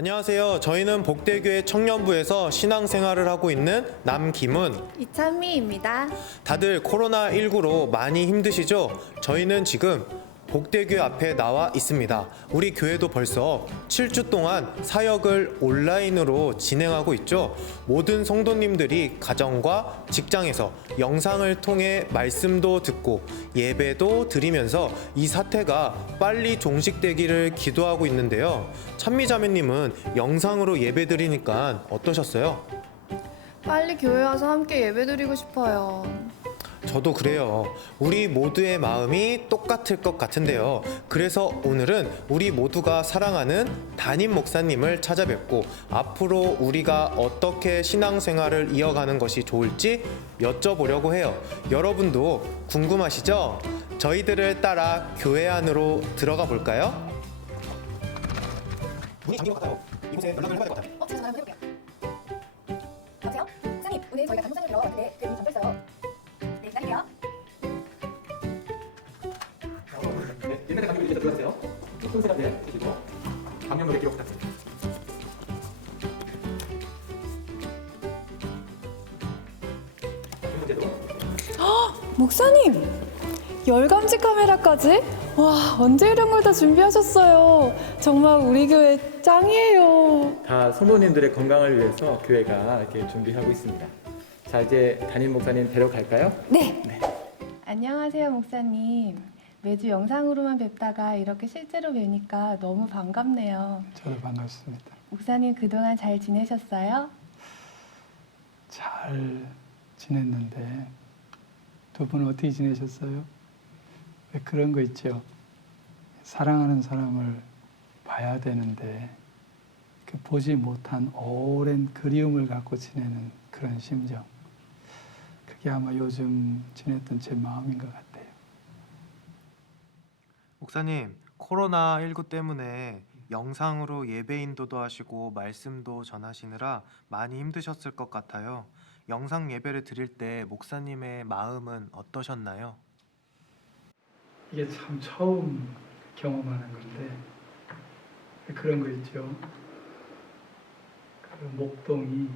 안녕하세요. 저희는 복대교회 청년부에서 신앙생활을 하고 있는 남김은, 이찬미입니다. 다들 코로나19로 많이 힘드시죠? 저희는 지금 복대교회 앞에 나와 있습니다. 우리 교회도 벌써 7주 동안 사역을 온라인으로 진행하고 있죠. 모든 성도님들이 가정과 직장에서 영상을 통해 말씀도 듣고 예배도 드리면서 이 사태가 빨리 종식되기를 기도하고 있는데요. 찬미자매님은 영상으로 예배 드리니까 어떠셨어요? 빨리 교회 와서 함께 예배드리고 싶어요. 저도 그래요. 우리 모두의 마음이 똑같을 것 같은데요. 그래서 오늘은 우리 모두가 사랑하는 담임 목사님을 찾아뵙고 앞으로 우리가 어떻게 신앙생활을 이어가는 것이 좋을지 여쭤보려고 해요. 여러분도 궁금하시죠? 저희들을 따라 교회 안으로 들어가 볼까요? 문이 잠긴 것 같아요. 이곳에 연락을 해봐야 될 것 같아요. 제가 전화 한번 해볼게요. 여보세요? 사장님, 오늘 저희가 담임선생님 뵈러 왔는데 그 문이 잠겨있어요. 네, 기다릴게요. 네, 옛날에 감기 걸리셔서 들어왔어요. 손세가 네, 드시고 감염력의 기록 부탁드립니다. 목사님! 열감지 카메라까지? 와, 언제 이런 걸 다 준비하셨어요? 정말 우리 교회 짱이에요. 다 성도님들의 건강을 위해서 교회가 이렇게 준비하고 있습니다. 자, 이제 담임 목사님 뵈러 갈까요? 네. 안녕하세요, 목사님. 매주 영상으로만 뵙다가 이렇게 실제로 뵈니까 너무 반갑네요. 저도 반갑습니다. 목사님 그동안 잘 지내셨어요? 잘 지냈는데 두 분은 어떻게 지내셨어요? 왜 그런 거 있죠? 사랑하는 사람을 봐야 되는데 그 보지 못한 오랜 그리움을 갖고 지내는 그런 심정. 그게 아마 요즘 지냈던 제 마음인 것 같아요. 목사님, 코로나19 때문에 영상으로 예배 인도도 하시고 말씀도 전하시느라 많이 힘드셨을 것 같아요. 영상 예배를 드릴 때 목사님의 마음은 어떠셨나요? 이게 참 처음 경험하는 건데 그런 거 있죠. 그 목동이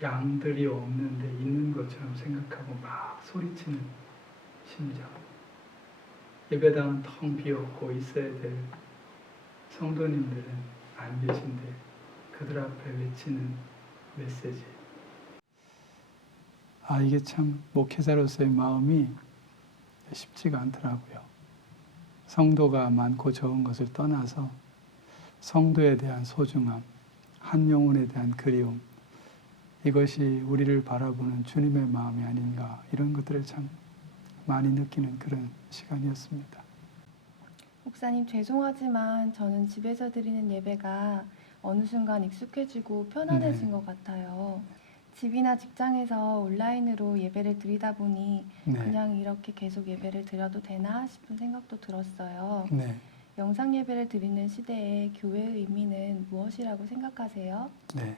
양들이 없는데 있는 것처럼 생각하고 막 소리치는 심정. 예배당은 텅 비었고 있어야 될 성도님들은 안 계신데 그들 앞에 외치는 메시지. 이게 참 목회자로서의 마음이 쉽지가 않더라고요. 성도가 많고 적은 것을 떠나서 성도에 대한 소중함, 한 영혼에 대한 그리움, 이것이 우리를 바라보는 주님의 마음이 아닌가, 이런 것들을 참 많이 느끼는 그런 시간이었습니다. 목사님 죄송하지만 저는 집에서 드리는 예배가 어느 순간 익숙해지고 편안해진 것 같아요. 집이나 직장에서 온라인으로 예배를 드리다 보니 네. 그냥 이렇게 계속 예배를 드려도 되나 싶은 생각도 들었어요. 네. 영상 예배를 드리는 시대에 교회의 의미는 무엇이라고 생각하세요? 네.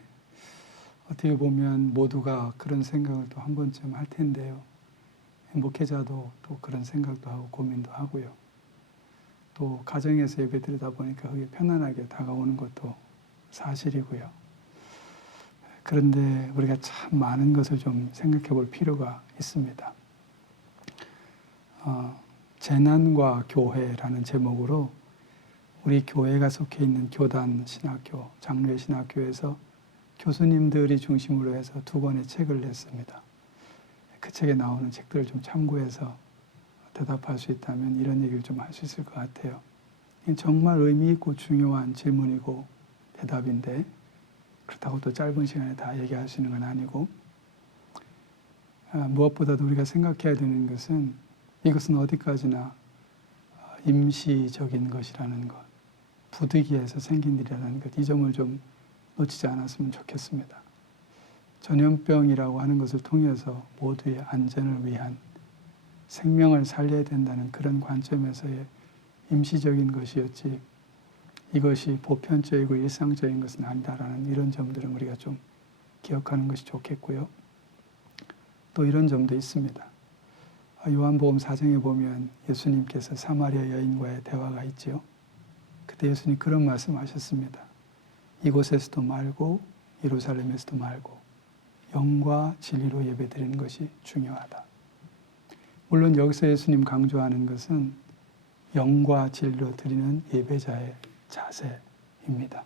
어떻게 보면 모두가 그런 생각을 또 한 번쯤 할 텐데요. 목회자도 또 그런 생각도 하고 고민도 하고요. 또 가정에서 예배 드리다 보니까 그게 편안하게 다가오는 것도 사실이고요. 그런데 우리가 참 많은 것을 좀 생각해 볼 필요가 있습니다. 재난과 교회라는 제목으로 우리 교회가 속해 있는 교단 신학교, 장로회 신학교에서 교수님들이 중심으로 해서 2권의 책을 냈습니다. 그 책에 나오는 책들을 좀 참고해서 대답할 수 있다면 이런 얘기를 좀 할 수 있을 것 같아요. 정말 의미 있고 중요한 질문이고 대답인데 그렇다고 또 짧은 시간에 다 얘기할 수 있는 건 아니고 무엇보다도 우리가 생각해야 되는 것은 이것은 어디까지나 임시적인 것이라는 것, 부득이해서 생긴 일이라는 것, 이 점을 좀 놓치지 않았으면 좋겠습니다. 전염병이라고 하는 것을 통해서 모두의 안전을 위한 생명을 살려야 된다는 그런 관점에서의 임시적인 것이었지 이것이 보편적이고 일상적인 것은 아니다라는 이런 점들은 우리가 좀 기억하는 것이 좋겠고요. 또 이런 점도 있습니다. 요한복음 4장에 보면 예수님께서 사마리아 여인과의 대화가 있지요. 그때 예수님 그런 말씀하셨습니다. 이곳에서도 말고 예루살렘에서도 말고 영과 진리로 예배드리는 것이 중요하다. 물론 여기서 예수님 강조하는 것은 영과 진리로 드리는 예배자의 자세입니다.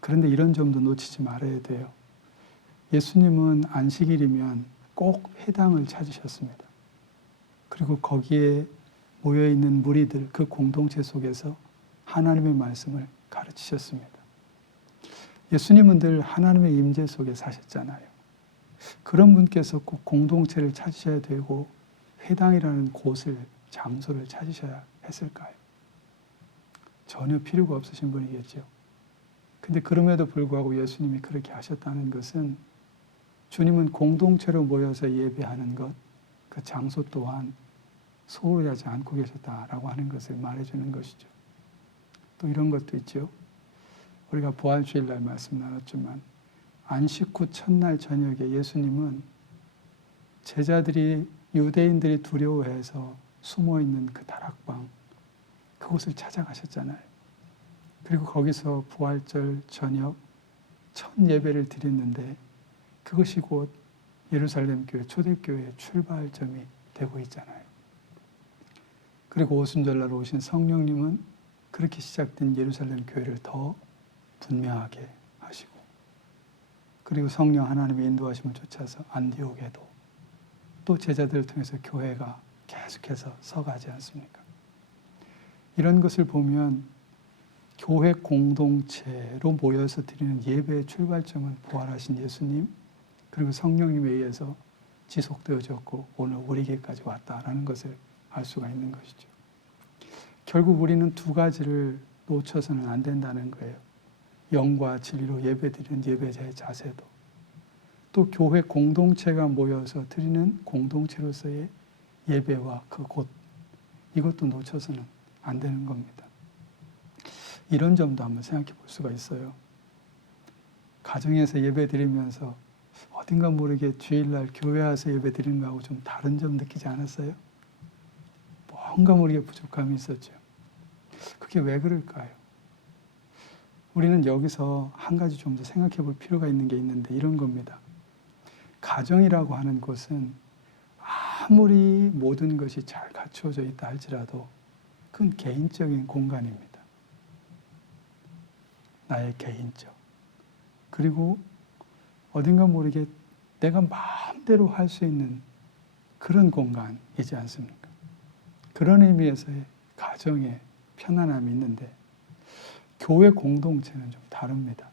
그런데 이런 점도 놓치지 말아야 돼요. 예수님은 안식일이면 꼭 회당을 찾으셨습니다. 그리고 거기에 모여있는 무리들, 그 공동체 속에서 하나님의 말씀을 가르치셨습니다. 예수님은 늘 하나님의 임재 속에 사셨잖아요. 그런 분께서 꼭 공동체를 찾으셔야 되고 회당이라는 곳을, 장소를 찾으셔야 했을까요? 전혀 필요가 없으신 분이겠죠. 근데 그럼에도 불구하고 예수님이 그렇게 하셨다는 것은 주님은 공동체로 모여서 예배하는 것, 그 장소 또한 소홀히 하지 않고 계셨다라고 하는 것을 말해주는 것이죠. 또 이런 것도 있죠. 우리가 부활주일날 말씀 나눴지만 안식 후 첫날 저녁에 예수님은 제자들이, 유대인들이 두려워해서 숨어있는 그 다락방, 그곳을 찾아가셨잖아요. 그리고 거기서 부활절 저녁 첫 예배를 드렸는데 그것이 곧 예루살렘 교회, 초대교회의 출발점이 되고 있잖아요. 그리고 오순절날 오신 성령님은 그렇게 시작된 예루살렘 교회를 더 분명하게 하시고, 그리고 성령 하나님의 인도하심을 쫓아서 안디옥에도 또 제자들을 통해서 교회가 계속해서 서가지 않습니까? 이런 것을 보면 교회 공동체로 모여서 드리는 예배의 출발점은 부활하신 예수님, 그리고 성령님에 의해서 지속되어졌고 오늘 우리에게까지 왔다라는 것을 알 수가 있는 것이죠. 결국 우리는 두 가지를 놓쳐서는 안 된다는 거예요. 영과 진리로 예배드리는 예배자의 자세도, 또 교회 공동체가 모여서 드리는 공동체로서의 예배와 그 곳, 이것도 놓쳐서는 안 되는 겁니다. 이런 점도 한번 생각해 볼 수가 있어요. 가정에서 예배 드리면서 어딘가 모르게 주일날 교회 와서 예배 드리는 거하고 좀 다른 점 느끼지 않았어요? 뭔가 모르게 부족함이 있었죠. 그게 왜 그럴까요? 우리는 여기서 한 가지 좀 더 생각해 볼 필요가 있는 게 있는데 이런 겁니다. 가정이라고 하는 곳은 아무리 모든 것이 잘 갖추어져 있다 할지라도 그건 개인적인 공간입니다. 나의 개인적. 그리고 어딘가 모르게 내가 마음대로 할 수 있는 그런 공간이지 않습니까? 그런 의미에서의 가정의 편안함이 있는데 교회 공동체는 좀 다릅니다.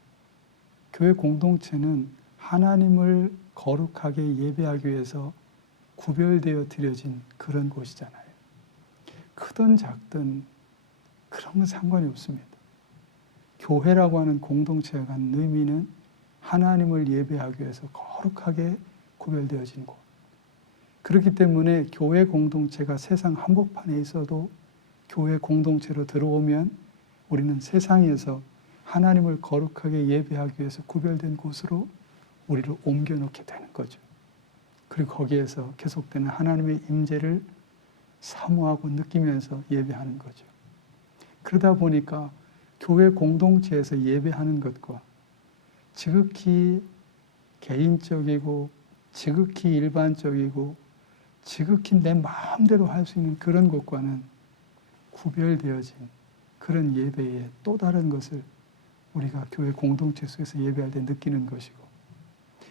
교회 공동체는 하나님을 거룩하게 예배하기 위해서 구별되어 드려진 그런 곳이잖아요. 크든 작든 그런 건 상관이 없습니다. 교회라고 하는 공동체가 갖는 의미는 하나님을 예배하기 위해서 거룩하게 구별되어진 곳. 그렇기 때문에 교회 공동체가 세상 한복판에 있어도 교회 공동체로 들어오면 우리는 세상에서 하나님을 거룩하게 예배하기 위해서 구별된 곳으로 우리를 옮겨놓게 되는 거죠. 그리고 거기에서 계속되는 하나님의 임재를 사모하고 느끼면서 예배하는 거죠. 그러다 보니까 교회 공동체에서 예배하는 것과 지극히 개인적이고 지극히 일반적이고 지극히 내 마음대로 할 수 있는 그런 것과는 구별되어진 그런 예배의 또 다른 것을 우리가 교회 공동체 속에서 예배할 때 느끼는 것이고,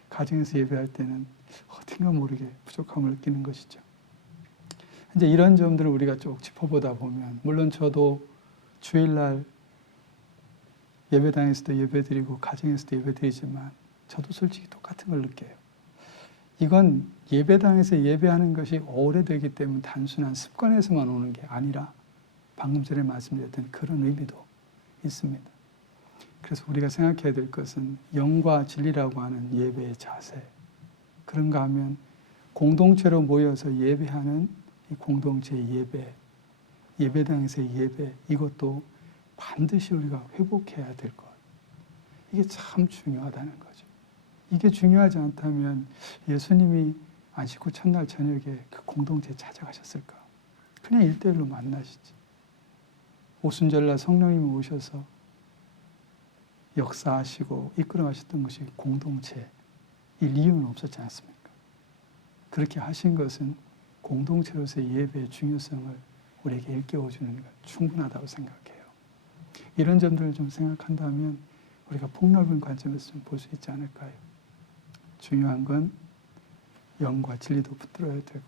가정에서 예배할 때는 어딘가 모르게 부족함을 느끼는 것이죠. 이제 이런 점들을 우리가 쭉 짚어보다 보면, 물론 저도 주일날 예배당에서도 예배드리고 가정에서도 예배드리지만 저도 솔직히 똑같은 걸 느껴요. 이건 예배당에서 예배하는 것이 오래되기 때문에 단순한 습관에서만 오는 게 아니라 방금 전에 말씀드렸던 그런 의미도 있습니다. 그래서 우리가 생각해야 될 것은 영과 진리라고 하는 예배의 자세. 그런가 하면 공동체로 모여서 예배하는 이 공동체의 예배, 예배당에서의 예배, 이것도 반드시 우리가 회복해야 될 것. 이게 참 중요하다는 거죠. 이게 중요하지 않다면 예수님이 안식 후 첫날 저녁에 그 공동체에 찾아가셨을까? 그냥 1대1로 만나시지. 오순절날 성령님이 오셔서 역사하시고 이끌어가셨던 것이 공동체일 이유는 없었지 않습니까? 그렇게 하신 것은 공동체로서의 예배의 중요성을 우리에게 일깨워주는 것 충분하다고 생각해요. 이런 점들을 좀 생각한다면 우리가 폭넓은 관점에서 좀 볼 수 있지 않을까요? 중요한 건 영과 진리도 붙들어야 되고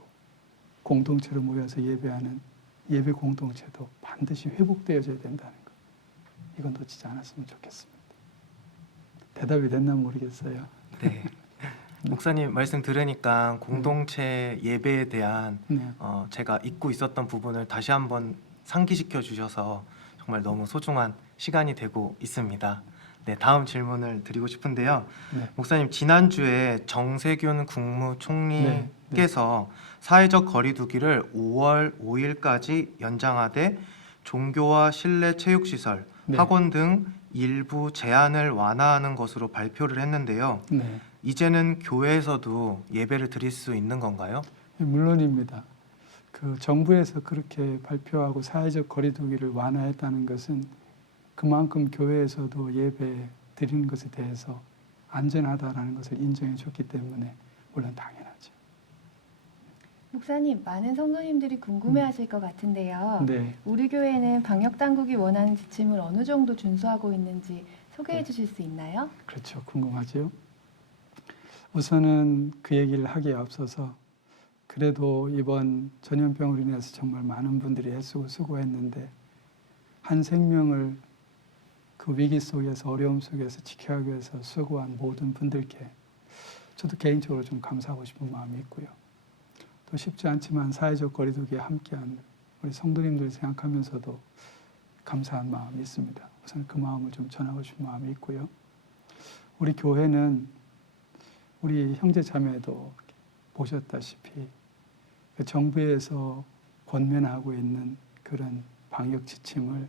공동체로 모여서 예배하는 예배 공동체도 반드시 회복되어져야 된다는 것. 이건 놓치지 않았으면 좋겠습니다. 대답이 됐나 모르겠어요. 네. 목사님 말씀 들으니까 공동체 예배에 대한 네. 제가 잊고 있었던 부분을 다시 한번 상기시켜 주셔서 정말 너무 소중한 시간이 되고 있습니다. 네, 다음 질문을 드리고 싶은데요. 네. 목사님 지난주에 정세균 국무총리께서 사회적 거리두기를 5월 5일까지 연장하되 종교와 실내 체육시설, 네. 학원 등 일부 제한을 완화하는 것으로 발표를 했는데요. 네. 이제는 교회에서도 예배를 드릴 수 있는 건가요? 물론입니다. 그 정부에서 그렇게 발표하고 사회적 거리두기를 완화했다는 것은 그만큼 교회에서도 예배 드리는 것에 대해서 안전하다라는 것을 인정해 줬기 때문에 물론 당연하죠. 목사님, 많은 성도님들이 궁금해하실 것 같은데요. 네. 우리 교회는 방역 당국이 원하는 지침을 어느 정도 준수하고 있는지 소개해 네. 주실 수 있나요? 그렇죠. 궁금하죠. 우선은 그 얘기를 하기에 앞서서 그래도 이번 전염병으로 인해서 정말 많은 분들이 애쓰고 수고했는데 한 생명을 그 위기 속에서 어려움 속에서 지켜가기 위해서 수고한 모든 분들께 저도 개인적으로 좀 감사하고 싶은 마음이 있고요. 또 쉽지 않지만 사회적 거리두기에 함께한 우리 성도님들 생각하면서도 감사한 마음이 있습니다. 우선 그 마음을 좀 전하고 싶은 마음이 있고요. 우리 교회는 우리 형제 자매도 보셨다시피 정부에서 권면하고 있는 그런 방역 지침을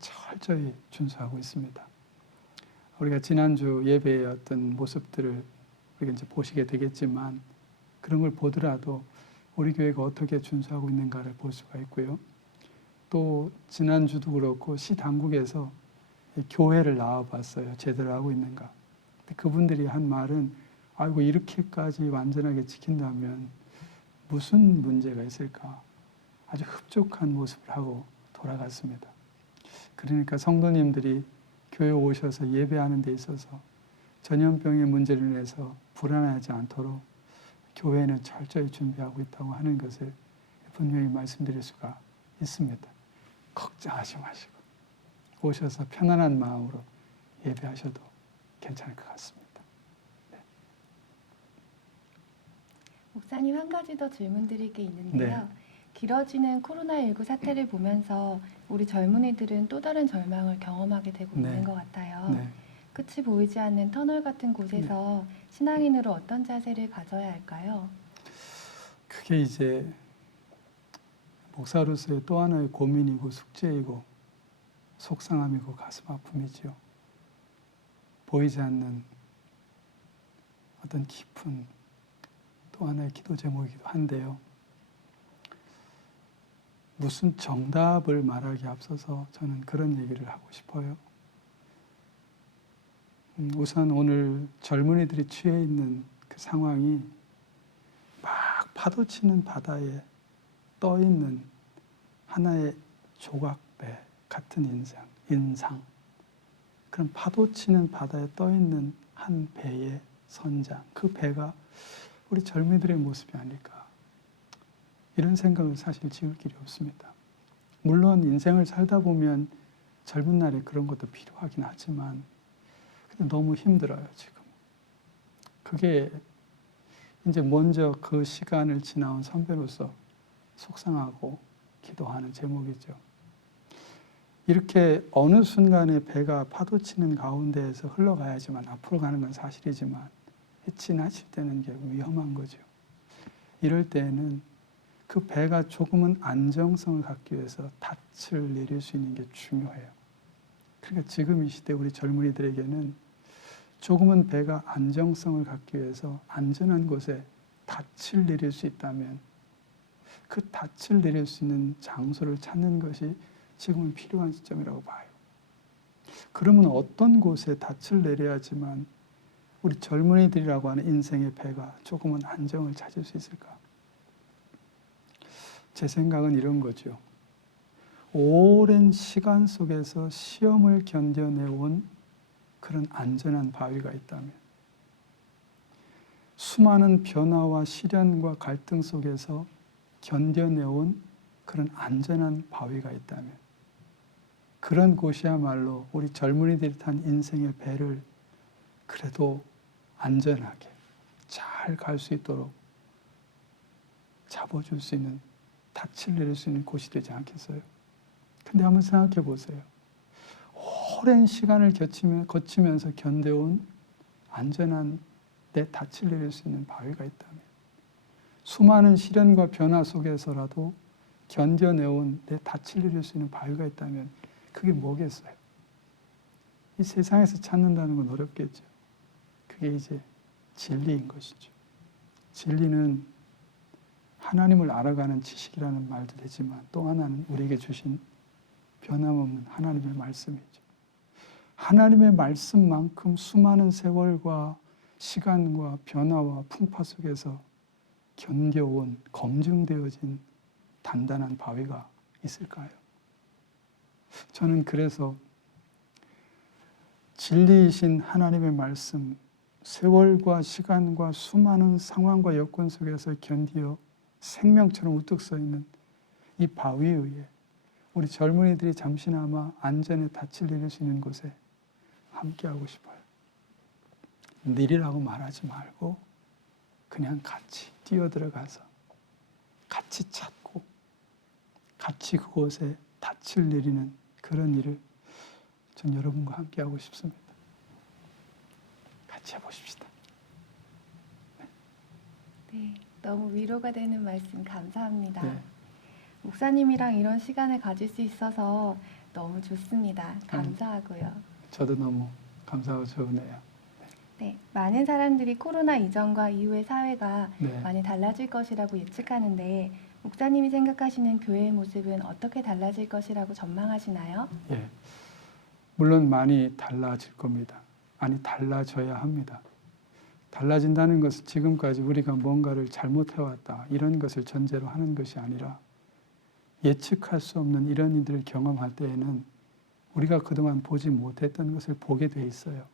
철저히 준수하고 있습니다. 우리가 지난주 예배의 어떤 모습들을 우리가 이제 보시게 되겠지만 그런 걸 보더라도 우리 교회가 어떻게 준수하고 있는가를 볼 수가 있고요. 또 지난주도 그렇고 시 당국에서 교회를 나와봤어요. 제대로 하고 있는가. 근데 그분들이 한 말은 아이고 이렇게까지 완전하게 지킨다면 무슨 문제가 있을까. 아주 흡족한 모습을 하고 돌아갔습니다. 그러니까 성도님들이 교회 오셔서 예배하는 데 있어서 전염병의 문제를 인해서 불안하지 않도록 교회는 철저히 준비하고 있다고 하는 것을 분명히 말씀드릴 수가 있습니다. 걱정하지 마시고 오셔서 편안한 마음으로 예배하셔도 괜찮을 것 같습니다. 목사님, 한 가지 더 질문 드릴 게 있는데요. 길어지는 코로나19 사태를 보면서 우리 젊은이들은 또 다른 절망을 경험하게 되고 네. 있는 것 같아요. 네. 끝이 보이지 않는 터널 같은 곳에서 신앙인으로 어떤 자세를 가져야 할까요? 그게 이제 목사로서의 또 하나의 고민이고 숙제이고 속상함이고 가슴 아픔이죠. 보이지 않는 어떤 깊은 또 하나의 기도 제목이기도 한데요. 무슨 정답을 말하기에 앞서서 저는 그런 얘기를 하고 싶어요. 우선 오늘 젊은이들이 취해 있는 그 상황이 막 파도치는 바다에 떠 있는 하나의 조각배 같은 인상. 그런 파도치는 바다에 떠 있는 한 배의 선장. 그 배가 우리 젊은이들의 모습이 아닐까. 이런 생각을 사실 지을 길이 없습니다. 물론 인생을 살다 보면 젊은 날에 그런 것도 필요하긴 하지만 근데 너무 힘들어요, 지금. 그게 이제 먼저 그 시간을 지나온 선배로서 속상하고 기도하는 제목이죠. 이렇게 어느 순간에 배가 파도치는 가운데에서 흘러가야지만 앞으로 가는 건 사실이지만 지나칠 때는 이게 위험한 거죠. 이럴 때에는 그 배가 조금은 안정성을 갖기 위해서 닻을 내릴 수 있는 게 중요해요. 그러니까 지금 이 시대 우리 젊은이들에게는 조금은 배가 안정성을 갖기 위해서 안전한 곳에 닻을 내릴 수 있다면 그 닻을 내릴 수 있는 장소를 찾는 것이 지금은 필요한 시점이라고 봐요. 그러면 어떤 곳에 닻을 내려야지만 우리 젊은이들이라고 하는 인생의 배가 조금은 안정을 찾을 수 있을까? 제 생각은 이런 거죠. 오랜 시간 속에서 시험을 견뎌내온 그런 안전한 바위가 있다면, 수많은 변화와 시련과 갈등 속에서 견뎌내온 그런 안전한 바위가 있다면, 그런 곳이야말로 우리 젊은이들이 탄 인생의 배를 그래도 안전하게 잘 갈 수 있도록 잡아줄 수 있는, 닻을 내릴 수 있는 곳이 되지 않겠어요? 근데 한번 생각해 보세요. 오랜 시간을 거치면서 견뎌온 안전한 내 닻을 내릴 수 있는 바위가 있다면, 수많은 시련과 변화 속에서라도 견뎌내온 내 닻을 내릴 수 있는 바위가 있다면 그게 뭐겠어요? 이 세상에서 찾는다는 건 어렵겠죠. 그게 이제 진리인 것이죠. 진리는 하나님을 알아가는 지식이라는 말도 되지만 또 하나는 우리에게 주신 변함없는 하나님의 말씀이죠. 하나님의 말씀만큼 수많은 세월과 시간과 변화와 풍파 속에서 견뎌온, 검증되어진 단단한 바위가 있을까요? 저는 그래서 진리이신 하나님의 말씀, 세월과 시간과 수많은 상황과 여건 속에서 견디어 생명처럼 우뚝 서 있는 이 바위에 의해 우리 젊은이들이 잠시나마 안전에 닻을 내릴 수 있는 곳에 함께하고 싶어요. 느리라고 말하지 말고 그냥 같이 뛰어들어가서 같이 찾고 같이 그곳에 닻을 내리는 그런 일을 전 여러분과 함께하고 싶습니다. 같이 해보십시다. 네, 너무 위로가 되는 말씀 감사합니다. 네. 목사님이랑 이런 시간을 가질 수 있어서 너무 좋습니다. 감사하고요. 저도 너무 감사하고 좋으네요. 네, 많은 사람들이 코로나 이전과 이후의 사회가 네. 많이 달라질 것이라고 예측하는데 목사님이 생각하시는 교회의 모습은 어떻게 달라질 것이라고 전망하시나요? 예, 물론 많이 달라질 겁니다. 아니, 달라져야 합니다. 달라진다는 것은 지금까지 우리가 뭔가를 잘못해왔다 이런 것을 전제로 하는 것이 아니라 예측할 수 없는 이런 일들을 경험할 때에는 우리가 그동안 보지 못했던 것을 보게 돼 있어요.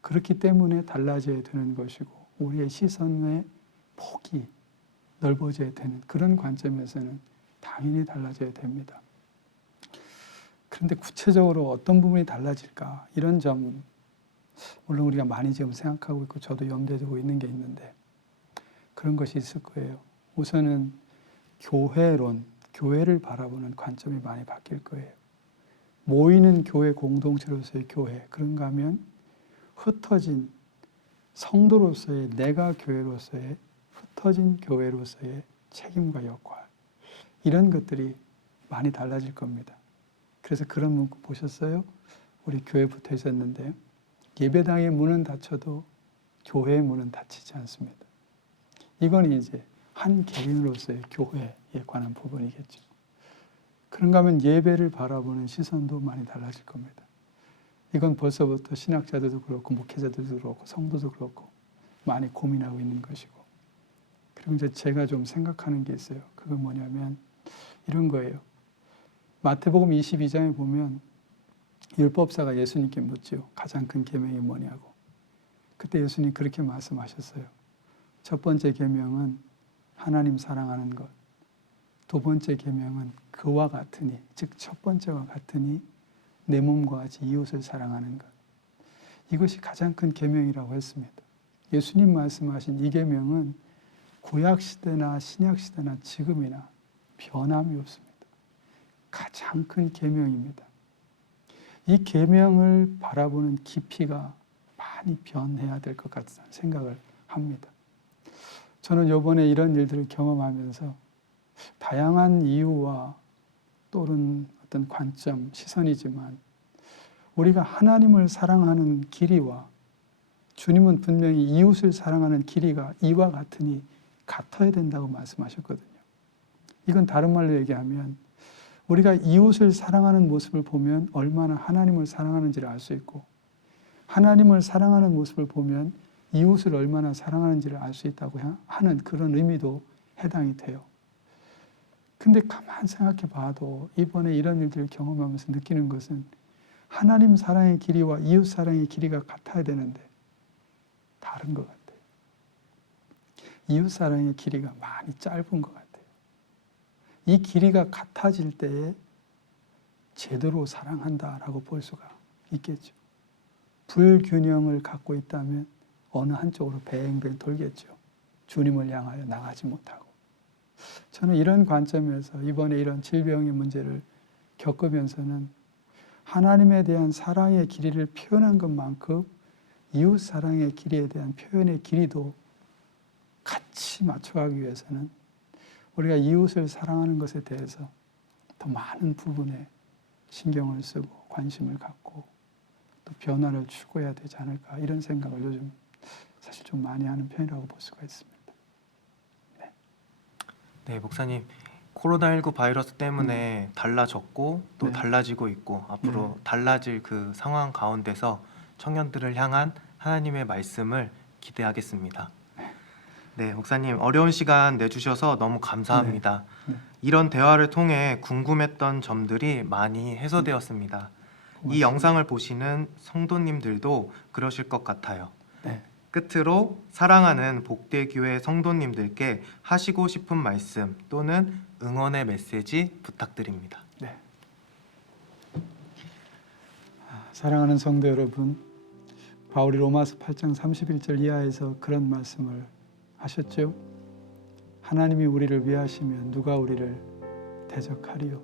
그렇기 때문에 달라져야 되는 것이고 우리의 시선의 폭이 넓어져야 되는 그런 관점에서는 당연히 달라져야 됩니다. 그런데 구체적으로 어떤 부분이 달라질까? 이런 점 물론 우리가 많이 지금 생각하고 있고 저도 염두에 두고 있는 게 있는데 그런 것이 있을 거예요. 우선은 교회론, 교회를 바라보는 관점이 많이 바뀔 거예요. 모이는 교회 공동체로서의 교회, 그런가 하면 흩어진 성도로서의 내가 교회로서의 흩어진 교회로서의 책임과 역할, 이런 것들이 많이 달라질 겁니다. 그래서 그런 문구 보셨어요? 우리 교회 붙어 있었는데 예배당의 문은 닫혀도 교회의 문은 닫히지 않습니다. 이건 이제 한 개인으로서의 교회에 관한 부분이겠죠. 그런가 하면 예배를 바라보는 시선도 많이 달라질 겁니다. 이건 벌써부터 신학자들도 그렇고 목회자들도 그렇고 성도도 그렇고 많이 고민하고 있는 것이고, 그리고 이제 제가 좀 생각하는 게 있어요. 그건 뭐냐면 이런 거예요. 마태복음 22장에 보면 율법사가 예수님께 묻죠. 가장 큰 계명이 뭐냐고. 그때 예수님 그렇게 말씀하셨어요. 첫 번째 계명은 하나님 사랑하는 것. 두 번째 계명은 그와 같으니, 즉 첫 번째와 같으니 내 몸과 같이 이웃을 사랑하는 것. 이것이 가장 큰 계명이라고 했습니다. 예수님 말씀하신 이 계명은 구약 시대나 신약 시대나 지금이나 변함이 없습니다. 가장 큰 계명입니다. 이 계명을 바라보는 깊이가 많이 변해야 될 것 같은 생각을 합니다. 저는 이번에 이런 일들을 경험하면서 다양한 이유와 또는 어떤 관점, 시선이지만 우리가 하나님을 사랑하는 길이와 주님은 분명히 이웃을 사랑하는 길이가 이와 같으니 같아야 된다고 말씀하셨거든요. 이건 다른 말로 얘기하면 우리가 이웃을 사랑하는 모습을 보면 얼마나 하나님을 사랑하는지를 알 수 있고, 하나님을 사랑하는 모습을 보면 이웃을 얼마나 사랑하는지를 알 수 있다고 하는 그런 의미도 해당이 돼요. 근데 가만 생각해 봐도 이번에 이런 일들을 경험하면서 느끼는 것은 하나님 사랑의 길이와 이웃 사랑의 길이가 같아야 되는데 다른 것 같아요. 이웃 사랑의 길이가 많이 짧은 것 같아요. 이 길이가 같아질 때에 제대로 사랑한다라고 볼 수가 있겠죠. 불균형을 갖고 있다면 어느 한쪽으로 뱅뱅 돌겠죠. 주님을 향하여 나가지 못하고. 저는 이런 관점에서 이번에 이런 질병의 문제를 겪으면서는 하나님에 대한 사랑의 길이를 표현한 것만큼 이웃 사랑의 길이에 대한 표현의 길이도 같이 맞춰가기 위해서는 우리가 이웃을 사랑하는 것에 대해서 더 많은 부분에 신경을 쓰고 관심을 갖고 또 변화를 추구해야 되지 않을까, 이런 생각을 요즘 사실 좀 많이 하는 편이라고 볼 수가 있습니다. 네, 목사님. 코로나19 바이러스 때문에 달라졌고 또 네. 달라지고 있고 앞으로 달라질 그 상황 가운데서 청년들을 향한 하나님의 말씀을 기대하겠습니다. 네, 목사님 어려운 시간 내주셔서 너무 감사합니다. 네. 이런 대화를 통해 궁금했던 점들이 많이 해소되었습니다. 이 고맙습니다. 영상을 보시는 성도님들도 그러실 것 같아요. 네. 끝으로 사랑하는 복대교회 성도님들께 하시고 싶은 말씀 또는 응원의 메시지 부탁드립니다. 네. 사랑하는 성도 여러분, 바울이 로마서 8장 31절 이하에서 그런 말씀을 하셨죠. 하나님이 우리를 위하시면 누가 우리를 대적하리요.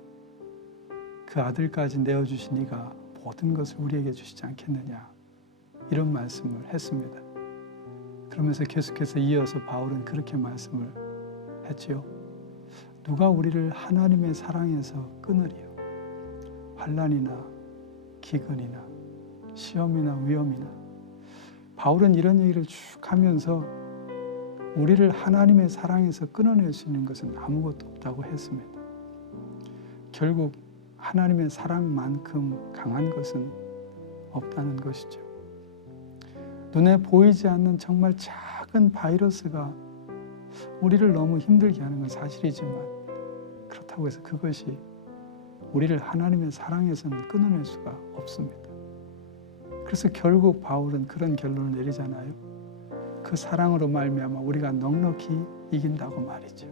그 아들까지 내어주신 이가 모든 것을 우리에게 주시지 않겠느냐, 이런 말씀을 했습니다. 그러면서 계속해서 이어서 바울은 그렇게 말씀을 했지요. 누가 우리를 하나님의 사랑에서 끊으리요. 환난이나 기근이나 시험이나 위험이나. 바울은 이런 얘기를 쭉 하면서 우리를 하나님의 사랑에서 끊어낼 수 있는 것은 아무것도 없다고 했습니다. 결국 하나님의 사랑만큼 강한 것은 없다는 것이죠. 눈에 보이지 않는 정말 작은 바이러스가 우리를 너무 힘들게 하는 건 사실이지만, 그렇다고 해서 그것이 우리를 하나님의 사랑에서는 끊어낼 수가 없습니다. 그래서 결국 바울은 그런 결론을 내리잖아요. 그 사랑으로 말미암아 우리가 넉넉히 이긴다고 말이죠.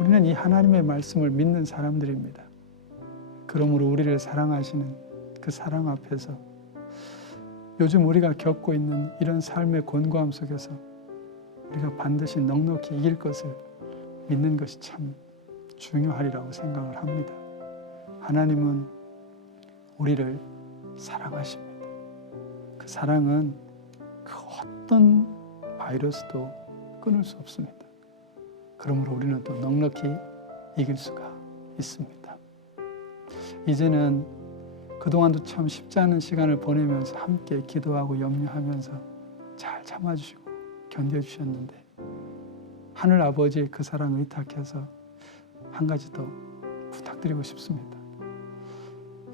우리는 이 하나님의 말씀을 믿는 사람들입니다. 그러므로 우리를 사랑하시는 그 사랑 앞에서 요즘 우리가 겪고 있는 이런 삶의 곤고함 속에서 우리가 반드시 넉넉히 이길 것을 믿는 것이 참 중요하리라고 생각을 합니다. 하나님은 우리를 사랑하십니다. 그 사랑은 그 어떤 바이러스도 끊을 수 없습니다. 그러므로 우리는 또 넉넉히 이길 수가 있습니다. 이제는 그동안도 참 쉽지 않은 시간을 보내면서 함께 기도하고 염려하면서 잘 참아주시고 견뎌주셨는데, 하늘 아버지의 그 사랑을 의탁해서 한 가지 더 부탁드리고 싶습니다.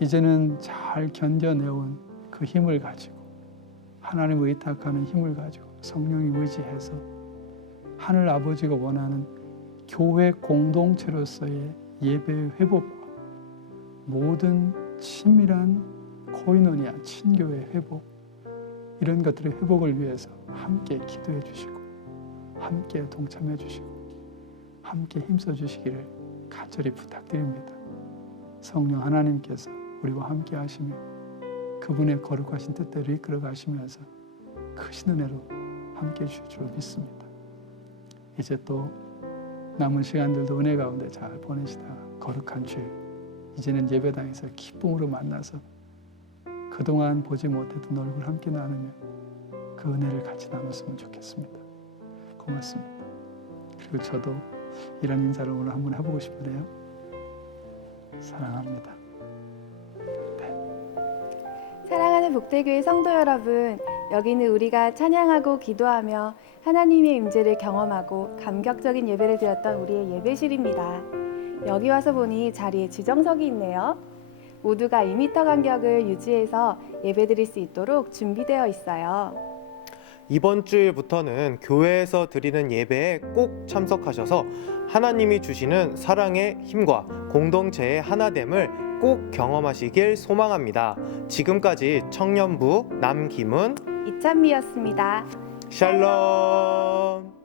이제는 잘 견뎌내온 그 힘을 가지고, 하나님을 의탁하는 힘을 가지고 성령이 의지해서 하늘 아버지가 원하는 교회 공동체로서의 예배의 회복과 모든 친밀한 코이노니아 친교의 회복, 이런 것들의 회복을 위해서 함께 기도해 주시고 함께 동참해 주시고 함께 힘써 주시기를 간절히 부탁드립니다. 성령 하나님께서 우리와 함께 하시며 그분의 거룩하신 뜻대로 이끌어 가시면서 크신 은혜로 함께 해주실 줄 믿습니다. 이제 또 남은 시간들도 은혜 가운데 잘 보내시다가 거룩한 주일, 이제는 예배당에서 기쁨으로 만나서 그동안 보지 못했던 얼굴 함께 나누며 그 은혜를 같이 나눴으면 좋겠습니다. 고맙습니다. 그리고 저도 이런 인사를 오늘 한번 해보고 싶으네요. 사랑합니다. 사랑하는 복대교회 성도 여러분, 여기는 우리가 찬양하고 기도하며 하나님의 임재를 경험하고 감격적인 예배를 드렸던 우리의 예배실입니다. 여기 와서 보니 자리에 지정석이 있네요. 모두가 2m 간격을 유지해서 예배드릴 수 있도록 준비되어 있어요. 이번 주일부터는 교회에서 드리는 예배에 꼭 참석하셔서 하나님이 주시는 사랑의 힘과 공동체의 하나됨을 꼭 경험하시길 소망합니다. 지금까지 청년부 남김은 이찬미였습니다. 샬롬.